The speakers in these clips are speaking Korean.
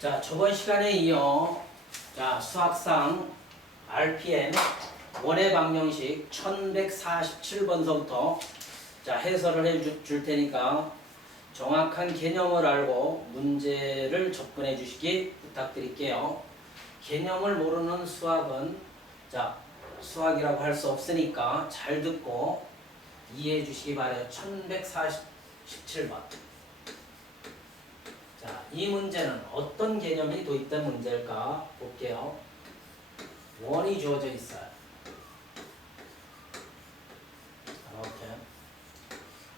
자, 저번 시간에 이어 수학상 RPM 원의 방정식 1147번서부터 해설을 줄 테니까 정확한 개념을 알고 문제를 접근해 주시기 부탁드릴게요. 개념을 모르는 수학은 수학이라고 할 수 없으니까 잘 듣고 이해해 주시기 바라요. 1147번. 자, 이 문제는 어떤 개념이 도입된 문제일까 볼게요. 원이 주어져 있어요. 이렇게.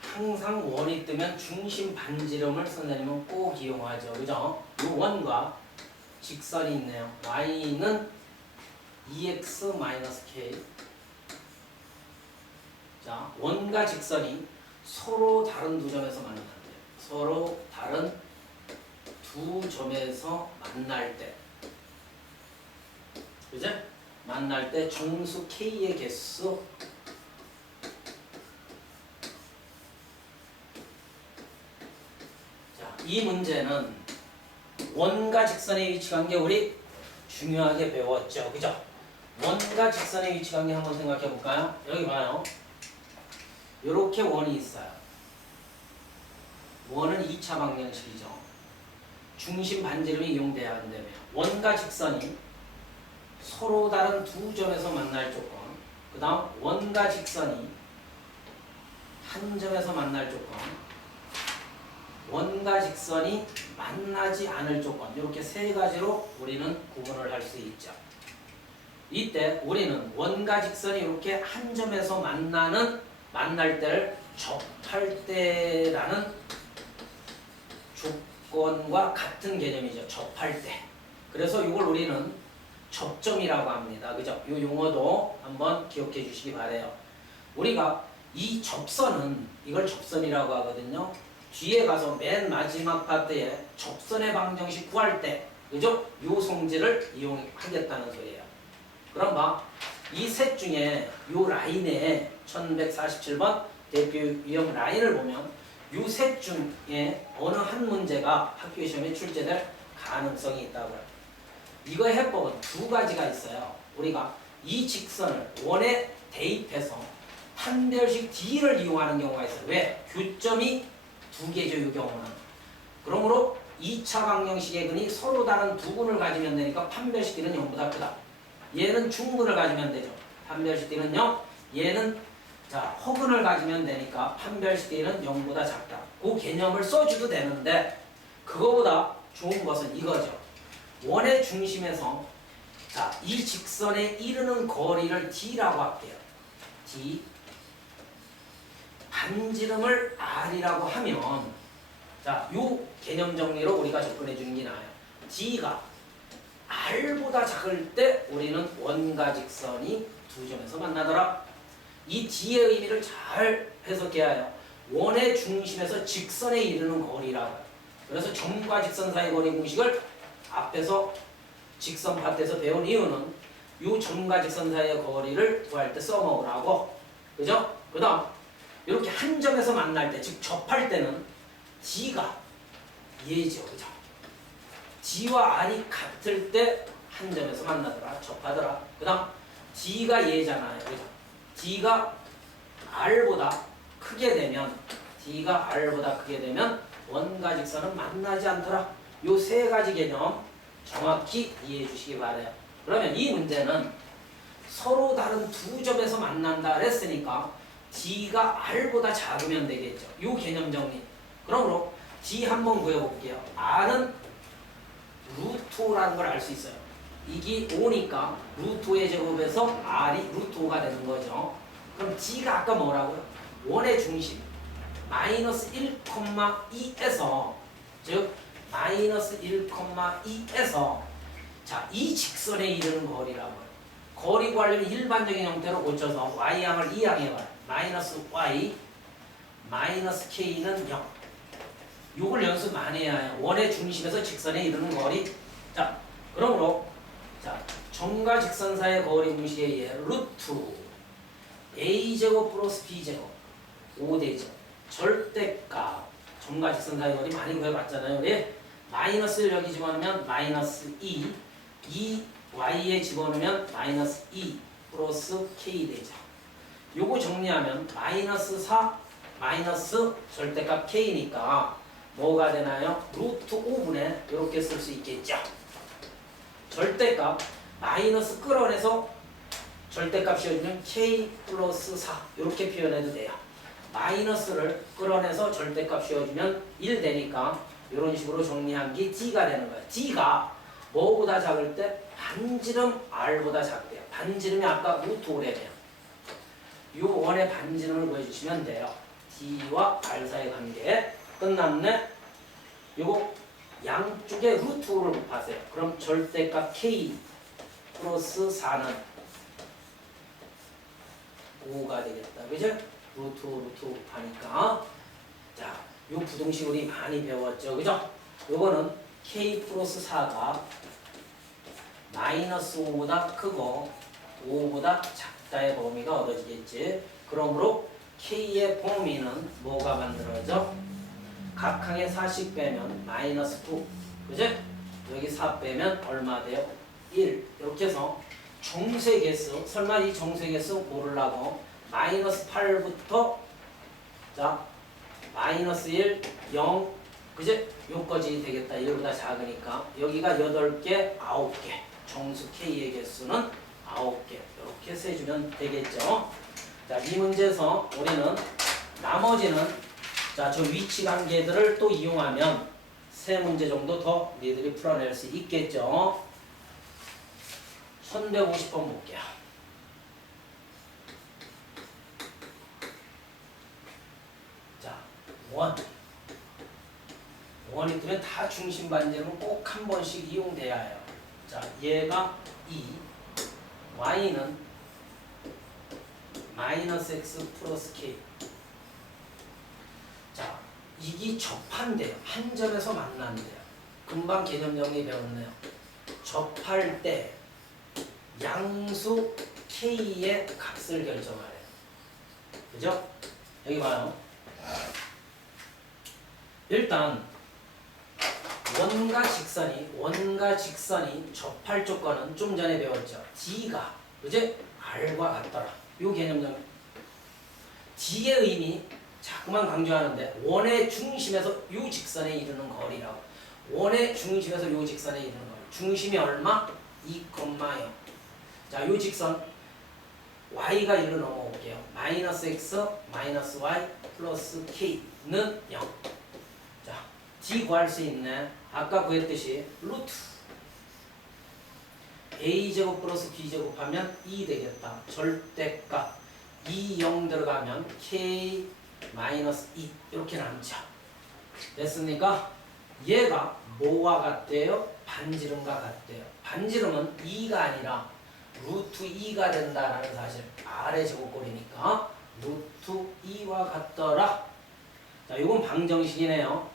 항상 원이 뜨면 중심 반지름을 선생님은 꼭 이용하죠. 그죠? 이 원과 직선이 있네요. y는 2x-k. 자, 원과 직선이 서로 다른 두 점에서 만난대요. 서로 다른 두 점에서 만날 때, 그죠? 만날 때 정수 k의 개수, 자, 이 문제는 원과 직선의 위치관계 우리 중요하게 배웠죠, 그죠? 원과 직선의 위치관계 한번 생각해 볼까요? 여기 봐요. 이렇게 원이 있어요. 원은 2차 방정식이죠. 중심 반지름이 이용돼야 한다며. 원과 직선이 서로 다른 두 점에서 만날 조건, 그 다음 원과 직선이 한 점에서 만날 조건, 원과 직선이 만나지 않을 조건, 이렇게 세 가지로 우리는 구분을 할 수 있죠. 이때 우리는 원과 직선이 이렇게 한 점에서 만날 때를 접할 때라는 조건과 같은 개념이죠. 접할 때. 그래서 이걸 우리는 접점이라고 합니다. 그죠? 이 용어도 한번 기억해 주시기 바래요. 우리가 이 접선은 이걸 접선이라고 하거든요. 뒤에 가서 맨 마지막 파트에 접선의 방정식 구할 때, 그죠? 요 성질을 이용하겠다는 소리예요. 그럼 이 셋 중에 요 라인에 1147번 대표 유형 라인을 보면 이 셋 중에 어느 한 문제가 학교 시험에 출제될 가능성이 있다고요. 이거 해법은 두 가지가 있어요. 우리가 이 직선을 원에 대입해서 판별식 D를 이용하는 경우가 있어요. 왜? 교점이 두 개죠, 이 경우는. 그러므로 2차 방정식의 근이 서로 다른 두 근을 가지면 되니까 판별식 D는 0보다 크다. 얘는 중근을 가지면 되죠. 판별식 D는 0. 얘는 허근을 가지면 되니까 판별식 D는 0보다 작다. 그 개념을 써줘도 되는데 그거보다 좋은 것은 이거죠. 원의 중심에서 이 직선에 이르는 거리를 D라고 할게요. D. 반지름을 R이라고 하면 요 개념 정리로 우리가 접근해 주는 게 나아요. D가 R보다 작을 때 우리는 원과 직선이 두 점에서 만나더라. 이 D의 의미를 잘 해석해야 해요. 원의 중심에서 직선에 이르는 거리라고. 그래서 점과 직선 사이 거리 공식을 앞에서 직선 파트에서 배운 이유는 이 점과 직선 사이의 거리를 구할 때 써먹으라고. 그죠? 그 다음 이렇게 한 점에서 만날 때, 즉 접할 때는 D가 얘죠. 그죠? D와 R이 같을 때 한 점에서 만나더라. 접하더라. 그 다음 D가 얘잖아요. 그죠? D가 R보다 크게 되면 원과 직선은 만나지 않더라. 요 세 가지 개념 정확히 이해해 주시기 바라요. 그러면 이 문제는 서로 다른 두 점에서 만난다 그랬으니까 D가 R보다 작으면 되겠죠. 요 개념 정리. 그러므로 D 한번 구해볼게요. R은 루트 5라는 걸 알 수 있어요. 이게 5니까 루트 5의 제곱에서 R이 루트 5가 되는 거죠. 그럼 D가 아까 뭐라고요? 원의 중심 마이너스 1,2에서 즉 마이너스 1,2에서 이 직선에 이르는 거리라고요. 거리 구하려면 일반적인 형태로 고쳐서 y항을 이항해봐요. 마이너스 y 마이너스 k는 0. 요걸 연습 많이 해야 해요. 원의 중심에서 직선에 이르는 거리. 그러므로 점과 직선 사이의 거리 공식에 의해 루트 a제곱 플러스 b제곱 5대죠. 절대값 점과 직선 사이의 거리 많이 구해봤잖아요. 우리 마이너스를 여기 집어넣으면 마이너스 2, y에 집어넣으면 마이너스 2 플러스 k 되죠. 요거 정리하면 마이너스 4 마이너스 절대값 k니까 뭐가 되나요? 루트 5분의 이렇게 쓸 수 있겠죠. 절대값 마이너스 끌어내서 절대값 씌워주면 k 플러스 4 이렇게 표현해도 돼요. 마이너스를 끌어내서 절대값 씌워주면 1 되니까 이런 식으로 정리한 게 d가 되는 거예요. d가 뭐보다 작을 때 반지름 r보다 작대요. 반지름이 아까 루트 5래요. 요 원의 반지름을 구해주시면 돼요. d와 r 사이의 관계 끝났네. 요거 양쪽에 루트 5를 곱하세요. 그럼 절대값 k 플러스 4는 5가 되겠다. 그죠? 루트 5 곱하니까. 자, 요 부등식 우리 많이 배웠죠. 그죠? 요거는 k 플러스 4가 마이너스 5보다 크고 5보다 작다의 범위가 얻어지겠지. 그러므로 k의 범위는 뭐가 만들어져? 각항에 4씩 빼면 마이너스 9. 그지? 여기 4 빼면 얼마 돼요? 1. 이렇게 해서 정세개수, 설마 이 정세개수 고르려고 마이너스 8부터 자 마이너스 1, 0 그지? 요까지 되겠다. 1보다 작으니까 여기가 8개, 9개 정수 k의 개수는 9개 이렇게 세주면 되겠죠. 자, 이 문제에서 우리는 나머지는 자, 저 위치 관계들을 또 이용하면 3문제 정도 더 니들이 풀어낼 수 있겠죠. 1150번 볼게요. 자, 원이 뜨면 다 중심 반지름은 꼭 한 번씩 이용돼야 해요. 자, 얘가 2, y는 마이너스 x 플러스 k. 자, 이게 접한대요. 한 점에서 만난대요. 금방 개념 정리 배웠네요. 접할 때 양수 k의 값을 결정하래요. 그죠? 여기 봐요. 일단 원과 직선이 접할 조건은 좀 전에 배웠죠. d가 그제 r과 같더라. 요 개념. d의 의미 자꾸만 강조하는데 원의 중심에서 요 직선에 이르는 거리라고. 원의 중심에서 요 직선에 이르는 거리. 중심이 얼마? 2,0. 자, 요 직선 y가 1로 넘어올게요. 마이너스 x 마이너스 y 플러스 k는 0. 자, d 구할 수 있네. 아까 구했듯이 루트 a제곱 플러스 b제곱 하면 2 되겠다. 절대값 2, 0 들어가면 k 마이너스 2 이렇게 남죠. 됐습니까? 얘가 뭐와 같대요? 반지름과 같대요. 반지름은 2가 아니라 루트 2가 된다라는 사실. r의 제곱꼴이니까 루트 2와 같더라. 자, 이건 방정식이네요.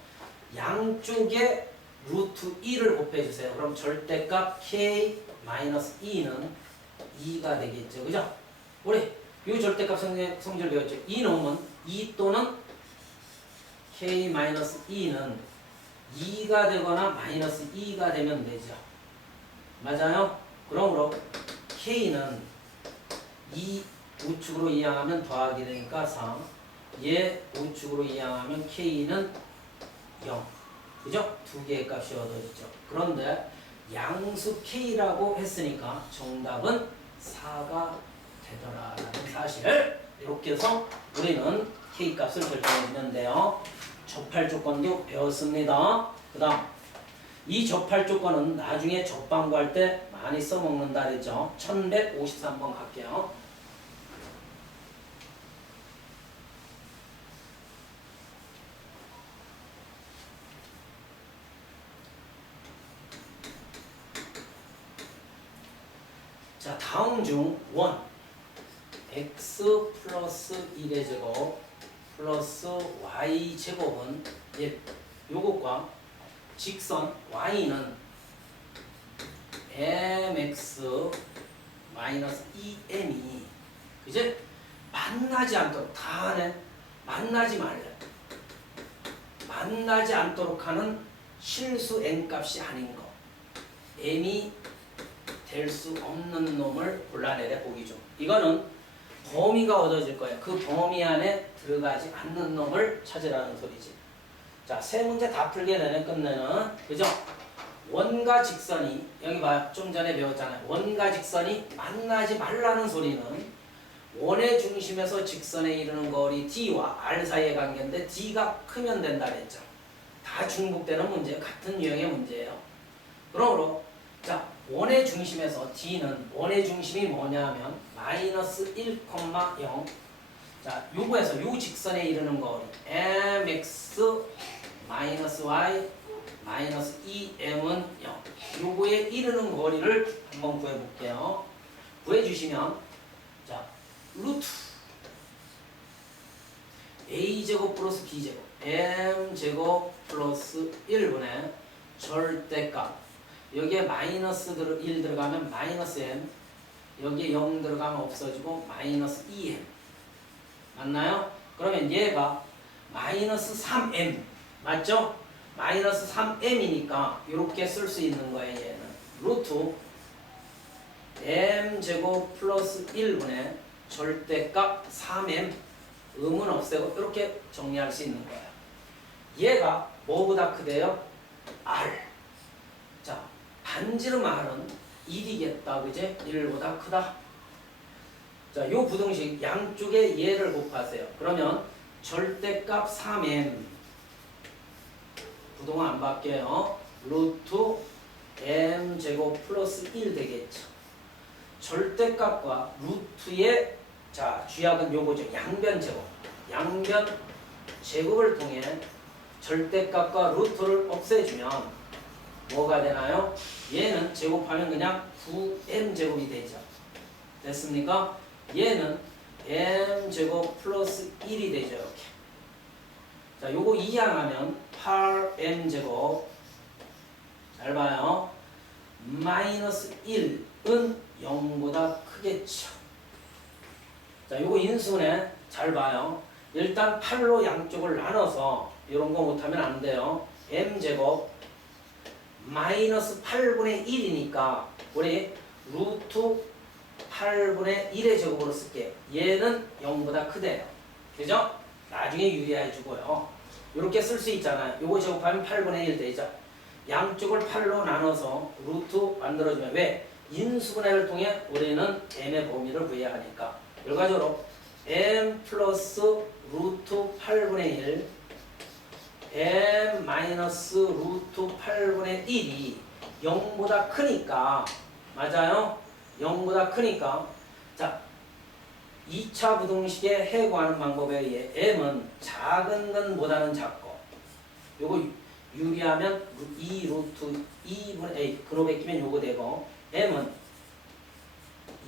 양쪽에 루트 2를 곱해주세요. 그럼 절대값 k 마이너스 2는 2가 되겠죠. 그죠? 우리 이 절대값 성질 배웠죠. 2 넣으면 2 또는 k 마이너스 2는 2가 되거나 마이너스 2가 되면 되죠. 맞아요? 그러므로 k는 2 우측으로 이항하면 더하기 되니까 3. 얘 우측으로 이항하면 k는 0. 그죠? 두 개의 값이 얻어졌죠. 그런데 양수 k라고 했으니까 정답은 4가 되더라라는 사실을 이렇게 해서 우리는 k 값을 결정해 주는데요. 접할 조건도 배웠습니다. 그 다음 이 접할 조건은 나중에 접방 구할 때 많이 써먹는다 그랬죠. 1153번 갈게요. 자, 다음 중 원 x 플러스 1의 제곱 플러스 y 제곱은 요것과 직선 y는 mx 마이너스 2m이 이제 만나지 않도록 다 하네. 만나지 말래. 만나지 않도록 하는 실수 n값이 아닌 거, m이 될 수 없는 놈을 골라내래 보기 중. 이거는 범위가 얻어질 거예요. 그 범위 안에 들어가지 않는 놈을 찾으라는 소리지. 자, 세 문제 다 풀게 되네 끝내는. 그죠? 원과 직선이, 여기 봐요. 좀 전에 배웠잖아요. 원과 직선이 만나지 말라는 소리는 원의 중심에서 직선에 이르는 거리 D와 R 사이의 관계인데 D가 크면 된다 그랬죠. 다 중복되는 문제, 같은 유형의 문제예요. 그러므로 자, 원의 중심에서 D는 원의 중심이 뭐냐면 마이너스 1,0. 자, 요거에서 요 직선에 이르는 거리 mx 마이너스 y 마이너스 2m은 0. 요거에 이르는 거리를 한번 구해볼게요. 구해주시면 자, 루트 a제곱 플러스 b제곱 m제곱 플러스 1분의 절대값, 여기에 마이너스 1 들어가면 마이너스 m, 여기에 0 들어가면 없어지고 마이너스 2m 맞나요? 그러면 얘가 마이너스 3m 맞죠? 마이너스 3m이니까 이렇게 쓸 수 있는 거예요. 얘는 루트 m제곱 플러스 1분의 절대값 3m, 음은 없애고 이렇게 정리할 수 있는 거예요. 얘가 뭐보다 크대요? r. 자, 반지름 r은 1이겠다. 그제? 1보다 크다. 자, 요 부등식 양쪽에 얘를 곱하세요. 그러면 절대값 3m 부동은 안 바뀌어요. 루트 m제곱 플러스 1 되겠죠. 절대값과 루트의 자, 쥐약은 요거죠. 양변 제곱. 양변 제곱을 통해 절대값과 루트를 없애주면 뭐가 되나요? 얘는 제곱하면 그냥 9m제곱이 되죠. 됐습니까? 얘는 m제곱 플러스 1이 되죠. 이렇게. 자, 요거 이항하면 8m제곱, 잘 봐요. 마이너스 1은 0보다 크겠죠. 자, 요거 인수네. 잘 봐요. 일단 8로 양쪽을 나눠서 이런 거 못하면 안 돼요. m제곱 마이너스 8분의 1이니까 우리 루트 8분의 1의 제곱으로 쓸게요. 얘는 0보다 크대요. 그죠? 나중에 유리해 주고요. 이렇게 쓸 수 있잖아요. 요거 제곱하면 8분의 1 되죠. 양쪽을 8로 나눠서 루트 만들어주면 왜? 인수분해를 통해 우리는 m의 범위를 구해야 하니까. 결과적으로 m 플러스 루트 8분의 1 m 마이너스 루트 8분의 1이 0보다 크니까, 맞아요? 0보다 크니까 자, 2차 부등식의 해구하는 방법에 의해 m은 작은 것보다는 작고, 요거 유리하면 2 루트 2분의 a 그로 베끼면 요거 되고, m은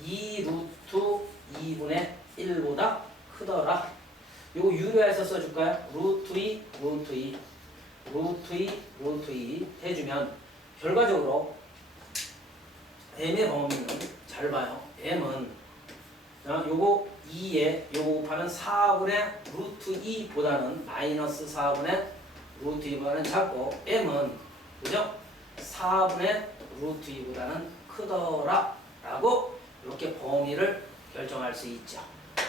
2 루트 2분의 1보다 크더라. 요거 유리해서 써줄까요? 루트 2 루트 2 루트 2 루트 2 해주면 결과적으로 m의 범위는 잘 봐요. m은 요거 2에 요거 곱하면 4분의 루트 2보다는 마이너스 4분의 루트 2보다는 작고, m은 그죠? 4분의 루트 2보다는 크더라 라고 이렇게 범위를 결정할 수 있죠.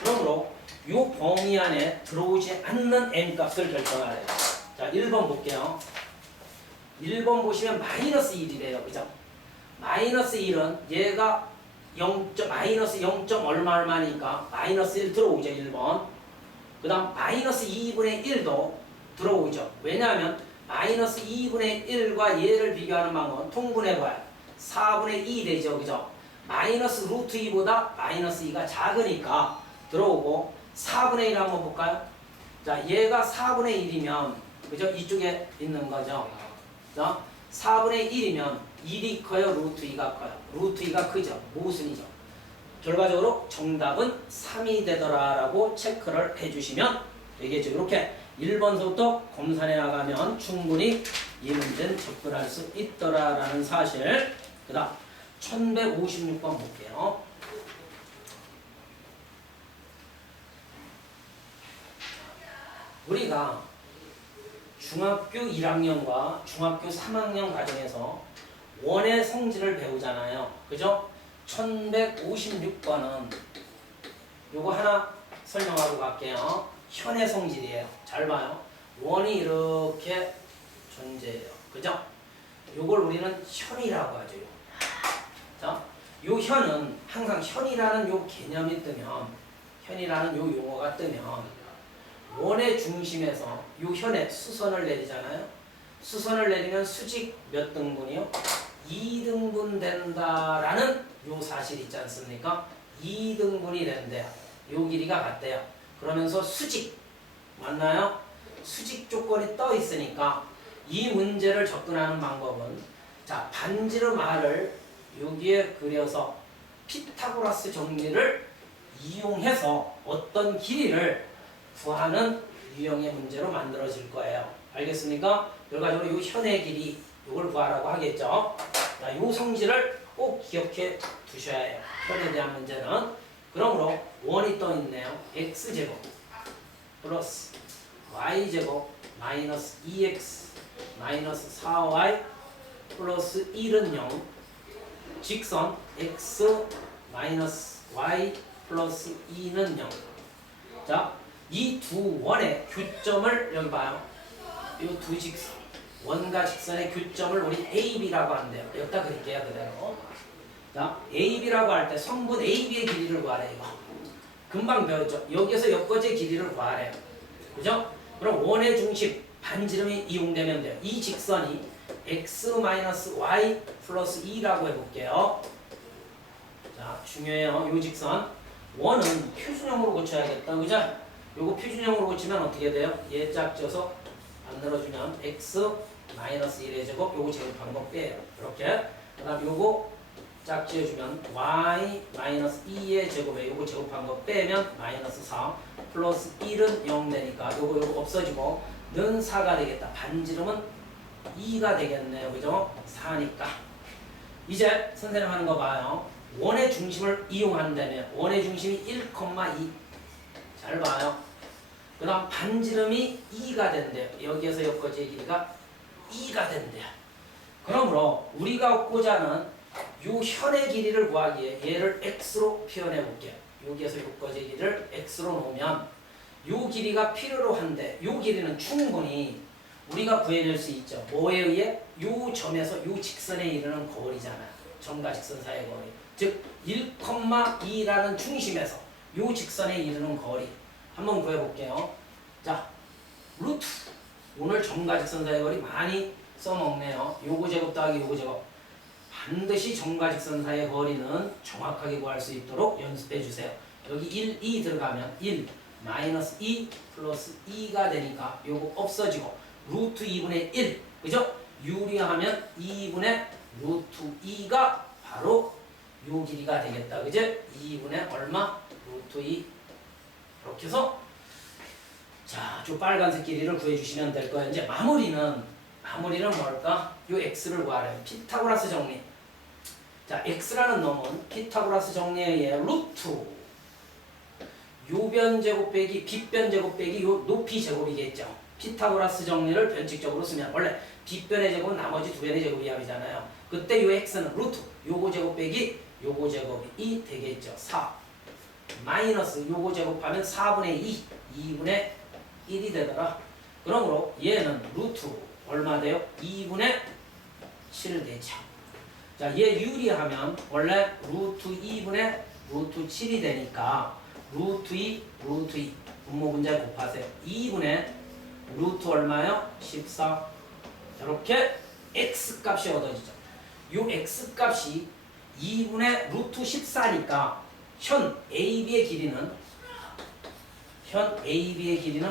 그러므로 이 범위 안에 들어오지 않는 m값을 결정하래요. 자, 1번 볼게요. 1번 보시면 마이너스 1이래요. 그죠? 마이너스 1은 얘가 0. 마이너스 0. 얼마니까 마이너스 1 들어오죠. 1번. 그 다음 마이너스 2분의 1도 들어오죠. 왜냐하면 마이너스 2분의 1과 얘를 비교하는 방법은 통분해봐요. 4분의 2 되죠. 그죠? 마이너스 루트 2보다 마이너스 2가 작으니까 들어오고, 4분의 1 한번 볼까요? 자, 얘가 4분의 1이면 그죠? 이쪽에 있는 거죠. 자, 4분의 1이면 1이 커요? 루트 2가 커요? 루트 2가 크죠? 모순이죠. 결과적으로 정답은 3이 되더라라고 체크를 해주시면 되겠죠. 이렇게 1번서부터 검산해 나가면 충분히 이 문제는 접근할 수 있더라라는 사실. 그 다음 1156번 볼게요. 우리가 중학교 1학년과 중학교 3학년 과정에서 원의 성질을 배우잖아요. 그죠? 1156번은 요거 하나 설명하고 갈게요. 현의 성질이에요. 잘 봐요. 원이 이렇게 존재해요. 그죠? 요걸 우리는 현이라고 하죠. 자, 요 현은 항상 현이라는 요 개념이 뜨면, 현이라는 요 용어가 뜨면 원의 중심에서 요 현에 수선을 내리잖아요. 수선을 내리면 수직 몇 등분이요? 2등분 된다라는 요 사실 있지 않습니까? 2등분이 된대요. 요 길이가 같대요. 그러면서 수직 맞나요? 수직 조건이 떠 있으니까 이 문제를 접근하는 방법은, 자, 반지름 R을 여기에 그려서 피타고라스 정리를 이용해서 어떤 길이를 구하는 유형의 문제로 만들어질 거예요. 알겠습니까? 결과적으로 이 현의 길이 이걸 구하라고 하겠죠. 자, 이 성질을 꼭 기억해 두셔야 해요. 현에 대한 문제는. 그러므로 원이 떠 있네요. x제곱 플러스 y제곱 마이너스 2x 마이너스 4y 플러스 1은 0. 직선 x 마이너스 y 플러스 2는 0. 자, 이 두 원의 교점을 여기 봐요. 이 두 직선, 원과 직선의 교점을 우리 AB라고 한대요. 여기다 그릴게요, 그대로. 자, AB라고 할 때 성분 AB의 길이를 구하래요. 금방 배웠죠? 여기서 여기까지의 길이를 구하래요. 그죠? 그럼 원의 중심, 반지름이 이용되면 돼요. 이 직선이 x-y 플러스 2라고 해볼게요. 자, 중요해요. 이 직선. 원은 표준형으로 고쳐야겠다. 그죠? 요거 표준형으로 고치면 어떻게 돼요? 얘 짝져서 만들어주면 x-1의 제곱, 요거 제곱 방법 빼요. 이렇게. 그 다음 요거 짝지어주면 y-2의 제곱에 요거 제곱 방법 빼면 마이너스 4 플러스 1은 0 되니까 요거 없어지고 는 4가 되겠다. 반지름은 2가 되겠네요. 그죠? 4니까. 이제 선생님 하는 거 봐요. 원의 중심을 이용한다면 원의 중심이 1,2. 잘 봐요. 그 다음 반지름이 2가 된대요. 여기에서 여기까지의 길이가 2가 된대요. 그러므로 우리가 얻고자 하는 요 현의 길이를 구하기에 얘를 x로 표현해 볼게요. 여기에서 여기까지의 길이를 x로 놓으면 요 길이가 필요로 한데 요 길이는 충분히 우리가 구해낼 수 있죠. 뭐에 의해? 요 점에서 요 직선에 이르는 거리잖아요. 점과 직선 사이의 거리. 즉 1,2라는 중심에서 요 직선에 이르는 거리. 한번 구해볼게요. 자, 루트. 오늘 점과 직선 사이의 거리 많이 써먹네요. 요거 제곱 더하기 요거 제곱. 반드시 점과 직선 사이의 거리는 정확하게 구할 수 있도록 연습해 주세요. 여기 1, 2 들어가면 1, 마이너스 2 플러스 2가 되니까 요거 없어지고 루트 2분의 1. 그죠? 유리하면 2분의 루트 2가 바로 요 길이가 되겠다. 그죠? 2분의 얼마? 루트 2. 이렇게 해서 자, 저 빨간색 길이를 구해주시면 될 거예요. 이제 마무리는 뭘까? 요 x를 구하래요. 피타고라스 정리. 자, x라는 놈은 피타고라스 정리에 의해 루트 요변 제곱 빼기 빗변 제곱 빼기 요 높이 제곱이겠죠. 피타고라스 정리를 변칙적으로 쓰면 원래 빗변의 제곱은 나머지 두 변의 제곱 이하이잖아요. 그때 요 x는 루트 요거 제곱 빼기 요거 제곱이 되겠죠. 4 마이너스 요거 제곱하면 4분의 2 2분의 1이 되더라. 그러므로 얘는 루트 얼마 돼요? 2분의 7 되죠. 자, 얘 유리하면 원래 루트 2분의 루트 7이 되니까 루트 2 분모분자 곱하세요. 2분의 루트 얼마요? 14. 이렇게 x값이 얻어지죠. 요 x값이 2분의 루트 14니까 현 AB의 길이는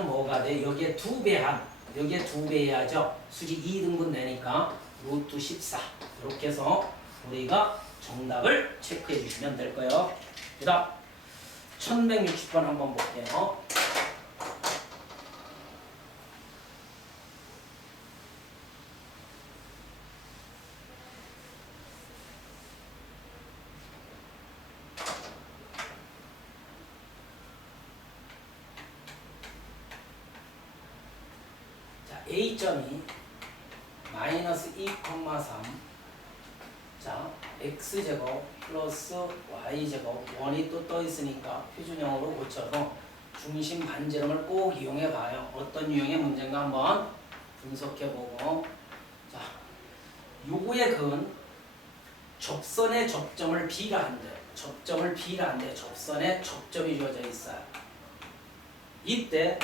뭐가 돼? 여기에 2배한, 여기에 2배해야죠. 수직 2등분 내니까 루트 14. 이렇게 해서 우리가 정답을 체크해 주시면 될 거예요. 그 다음 1160번 한번 볼게요. A점이 마이너스 2,3 자 x제곱 플러스 y제곱 원이 또 떠 있으니까 표준형으로 고쳐서 중심 반지름을 꼭 이용해 봐요. 어떤 유형의 문제인가 한번 분석해 보고 자 요거의 근 접선의 접점을 B라 한대. 접점을 B라 한대. 접선에 접점이 주어져 있어요. 이때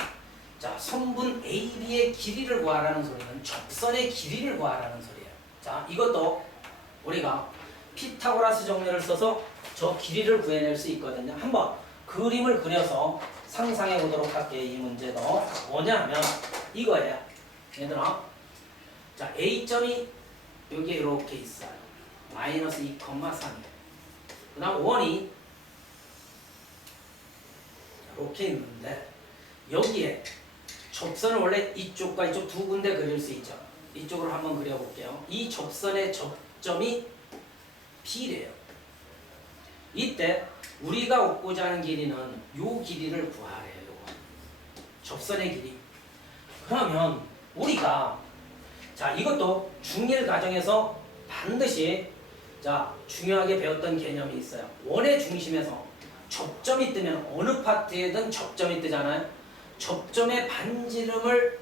자 선분 AB의 길이를 구하라는 소리는 접선의 길이를 구하라는 소리예요. 자 이것도 우리가 피타고라스 정리를 써서 저 길이를 구해낼 수 있거든요. 한번 그림을 그려서 상상해 보도록 할게요. 이 문제도 뭐냐 하면 이거예요. 얘들아 자 A점이 여기에 이렇게 있어요. 마이너스 2,3 그 다음 원이 이렇게 있는데 여기에 접선을 원래 이쪽과 이쪽 두 군데 그릴 수 있죠. 이쪽으로 한번 그려볼게요. 이 접선의 접점이 B래요. 이때 우리가 얻고자 하는 길이는 요 길이를 구하래요. 요거. 접선의 길이. 그러면 우리가 자 이것도 중1 과정에서 반드시 자 중요하게 배웠던 개념이 있어요. 원의 중심에서 접점이 뜨면 어느 파트에든 접점이 뜨잖아요. 접점의 반지름을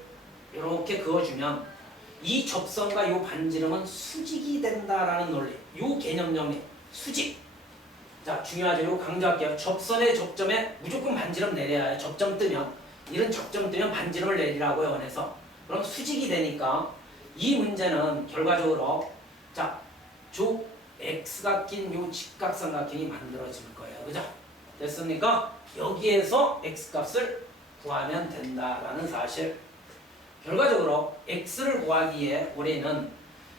이렇게 그어주면 이 접선과 이 반지름은 수직이 된다라는 논리. 이 개념이 수직. 자 중요하죠. 이거 강조할게요. 접선의 접점에 무조건 반지름 내려야 해요. 접점 뜨면 이런 접점 뜨면 반지름을 내리라고요. 원에서. 그럼 수직이 되니까 이 문제는 결과적으로 자 조 x가 낀 요 직각삼각형이 만들어질 거예요. 그죠? 됐습니까? 여기에서 x값을 구하면 된다라는 사실. 결과적으로 x를 구하기에 우리는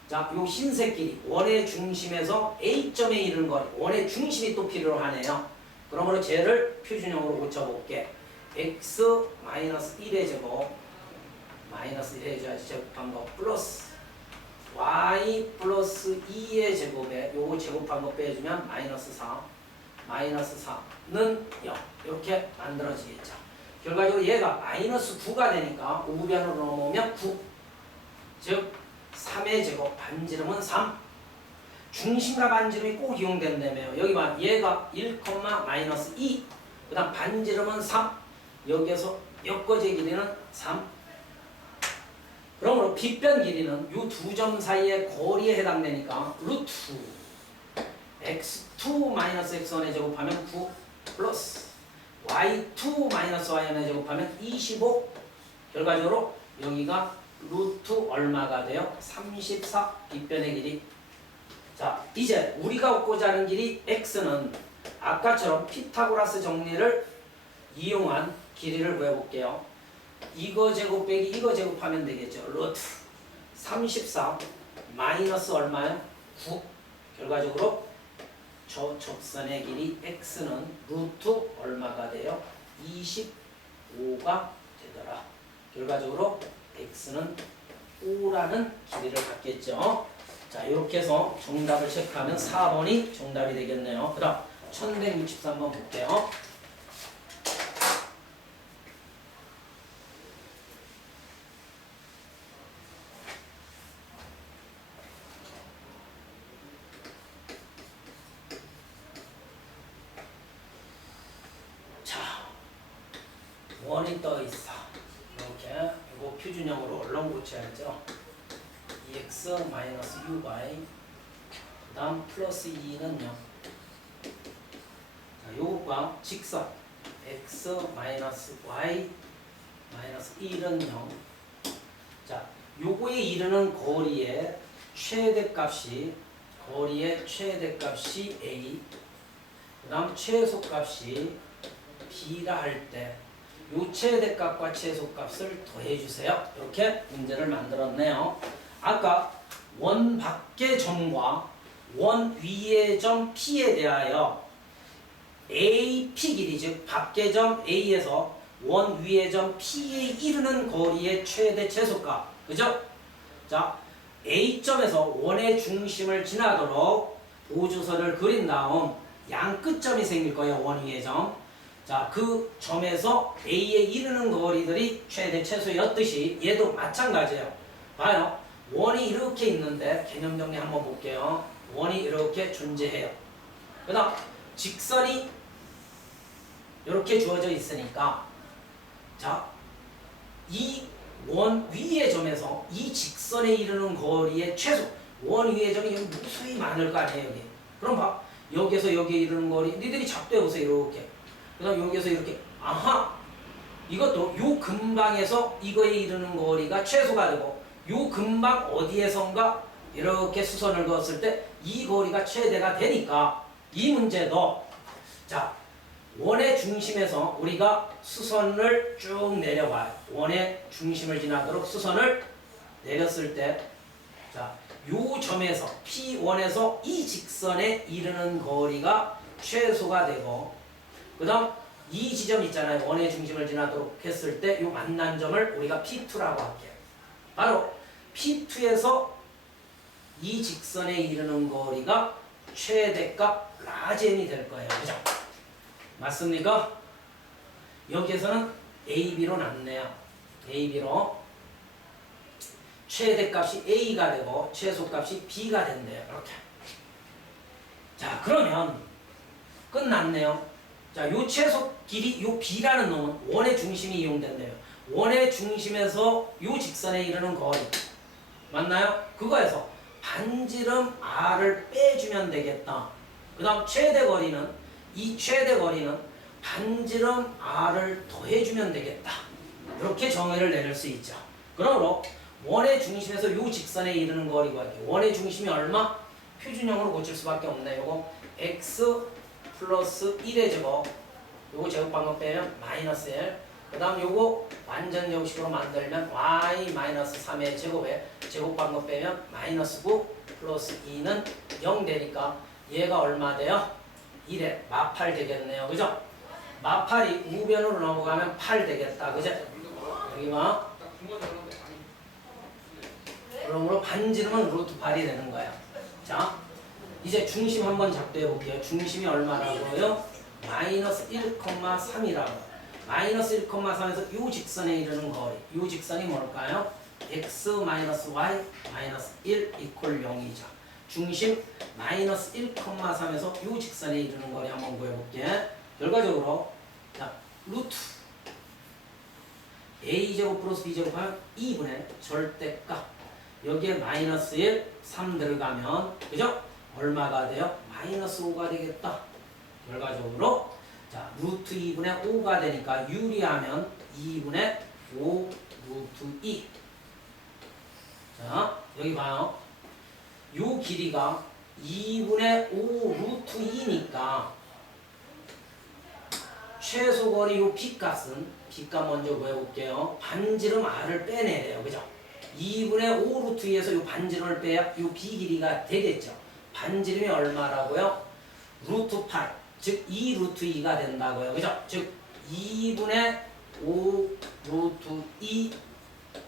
자, 요 흰색 길이 원의 중심에서 A점에 이르는 거리 원의 중심이 또 필요로 하네요. 그러므로 쟤를 표준형으로 고쳐볼게. x-1의 제곱 마이너스 1의 제곱한 거 플러스 y 플러스 2의 제곱에 요거 제곱한 거 빼주면 마이너스 4 마이너스 4는 0 이렇게 만들어지겠죠. 결과적으로 얘가 마이너스 9가 되니까 우변으로 넘어오면 9 즉 3의 제곱 반지름은 3 중심과 반지름이 꼭 이용된다며요. 여기 봐 얘가 1, 마이너스 2 그 다음 반지름은 3 여기에서 엮어제 길이는 3 그러므로 빗변 길이는 이 두 점 사이의 거리에 해당되니까 루트 x2 마이너스 x1의 제곱하면 9 플러스 y2 마이너스 y1의 제곱하면 25 결과적으로 여기가 루트 얼마가 돼요? 34 빗변의 길이. 자 이제 우리가 얻고자 하는 길이 x는 아까처럼 피타고라스 정리를 이용한 길이를 구해볼게요. 이거 제곱 빼기 이거 제곱하면 되겠죠. 루트 34 마이너스 얼마요? 9 결과적으로 저 접선의 길이 x는 루트 얼마가 돼요? 25가 되더라. 결과적으로 x는 5라는 길이를 갖겠죠. 자 이렇게 해서 정답을 체크하면 4번이 정답이 되겠네요. 그 다음 1163번 볼게요. 원이 떠 있어. 이렇게 이거 표준형으로 얼른 고쳐야죠. 2x 마이너스 uy 그 다음 플러스 2는 0. 자, 요거가 직선 x 마이너스 y 마이너스 1은 0. 자, 요거에 이르는 거리의 최대값이 a 그 다음 최소값이 b라 할 때 요 최대값과 최소값을 더해주세요. 이렇게 문제를 만들었네요. 아까 원 밖의 점과 원 위의 점 P에 대하여 AP 길이 즉 밖의 점 A에서 원 위의 점 P에 이르는 거리의 최대 최소값 그죠? 자 A점에서 원의 중심을 지나도록 보조선을 그린 다음 양 끝점이 생길 거예요. 원 위의 점. 자, 그 점에서 A에 이르는 거리들이 최대 최소였듯이 얘도 마찬가지예요. 봐요. 원이 이렇게 있는데 개념 정리 한번 볼게요. 원이 이렇게 존재해요. 그 다음 직선이 이렇게 주어져 있으니까 자, 이 원 위의 점에서 이 직선에 이르는 거리의 최소 원 위의 점이 여기 무수히 많을 거 아니에요. 여기. 그럼 봐. 여기에서 여기에 이르는 거리 니들이 작도해보세요. 이렇게. 그 다음 여기에서 이렇게 아하 이것도 요 근방에서 이거에 이르는 거리가 최소가 되고 요 근방 어디에선가 이렇게 수선을 그었을 때 이 거리가 최대가 되니까 이 문제도 자 원의 중심에서 우리가 수선을 쭉 내려봐요. 원의 중심을 지나도록 수선을 내렸을 때 자, 요 점에서 P1에서 이 직선에 이르는 거리가 최소가 되고 그 다음 이 지점 있잖아요. 원의 중심을 지나도록 했을 때 요 만난 점을 우리가 P2라고 할게요. 바로 P2에서 이 직선에 이르는 거리가 최대값 라지n이 될 거예요. 그죠? 맞습니까? 여기에서는 AB로 났네요. AB로 최대값이 A가 되고 최소값이 B가 된대요. 이렇게. 자, 그러면 끝났네요. 자, 요 최소 길이 요 B라는 놈은 원의 중심이 이용된대요. 원의 중심에서 요 직선에 이르는 거리 맞나요? 그거에서 반지름 R을 빼주면 되겠다. 그 다음 최대 거리는 이 최대 거리는 반지름 R을 더해주면 되겠다. 이렇게 정의를 내릴 수 있죠. 그러므로 원의 중심에서 요 직선에 이르는 거리 구하기. 원의 중심이 얼마? 표준형으로 고칠 수밖에 없네. 요거 x 플러스 1의 제곱. 요거 제곱방법 빼면 마이너스 1. 그 다음 요거 완전 제곱식으로 만들면 y 마이너스 3의 제곱에 제곱방법 빼면 마이너스 9 플러스 2는 0 되니까 얘가 얼마 돼요? 1에 마8 되겠네요. 그죠? 마8이 우변으로 넘어가면 8 되겠다. 그죠? 여기 봐. 그러므로 반지름은 루트 8이 되는 거야. 자, 이제 중심 한번 작도해 볼게요. 중심이 얼마라고요? 마이너스 1,3이라고. 마이너스 1,3에서 요 직선에 이르는 거리. 요 직선이 뭘까요? x 마이너스 y 마이너스 1 이퀄 0이죠. 중심 마이너스 1,3에서 요 직선에 이르는 거리 한번 구해볼게. 결과적으로 자, 루트 a제곱 플러스 b제곱 하면 2분의 절대값 여기에 마이너스 1, 3 들어가면 그죠? 얼마가 돼요? 마이너스 5가 되겠다. 결과적으로 자 루트 2분의 5가 되니까 유리하면 2분의 5 루트 2. 자 여기 봐요. 요 길이가 2분의 5 루트 2니까 최소거리 요 B값은 B값 먼저 구해볼게요. 반지름 R을 빼내래요. 그죠? 2분의 5 루트 2에서 요 반지름을 빼야 요 B 길이가 되겠죠. 반지름이 얼마라고요? 루트 8. 즉 2 루트 2가 된다고요. 그죠? 즉 2분의 5 루트 2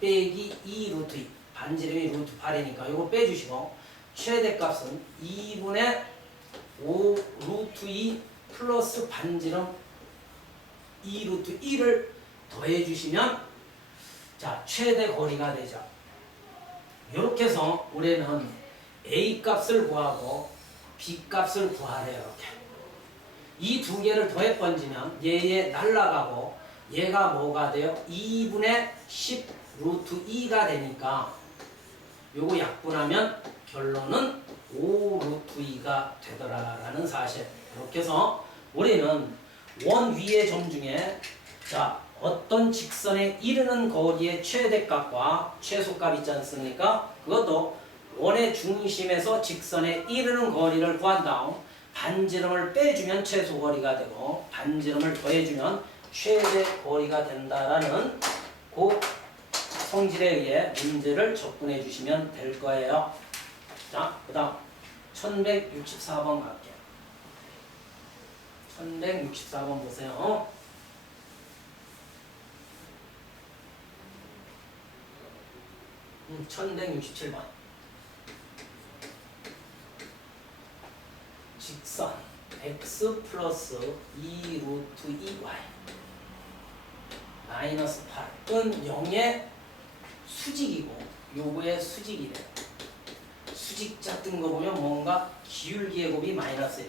빼기 2 루트 2. 반지름이 루트 8이니까 이거 빼주시고 최대값은 2분의 5 루트 2 플러스 반지름 2 루트 1을 더해주시면 자 최대 거리가 되죠. 이렇게 해서 우리는 A 값을 구하고 B 값을 구하래요. 이렇게. 이 두 개를 더해 번지면 얘 날라가고 얘가 뭐가 돼요? 2분의 10 루트 2가 되니까 요거 약분하면 결론은 5 루트 2가 되더라라는 사실. 이렇게 해서 우리는 원 위의 점 중에 자 어떤 직선에 이르는 거리의 최대값과 최소값 있지 않습니까? 그것도 원의 중심에서 직선에 이르는 거리를 구한 다음 반지름을 빼주면 최소 거리가 되고 반지름을 더해주면 최대 거리가 된다라는 그 성질에 의해 문제를 접근해 주시면 될 거예요. 자, 그 다음 1164번 갈게요. 1164번 보세요. 1167번 직선 x 플러스 2 루트 2y 마이너스 8은 0의 수직이고 요거의 수직이래요. 수직자 뜬 거 보면 뭔가 기울기의 곱이 마이너스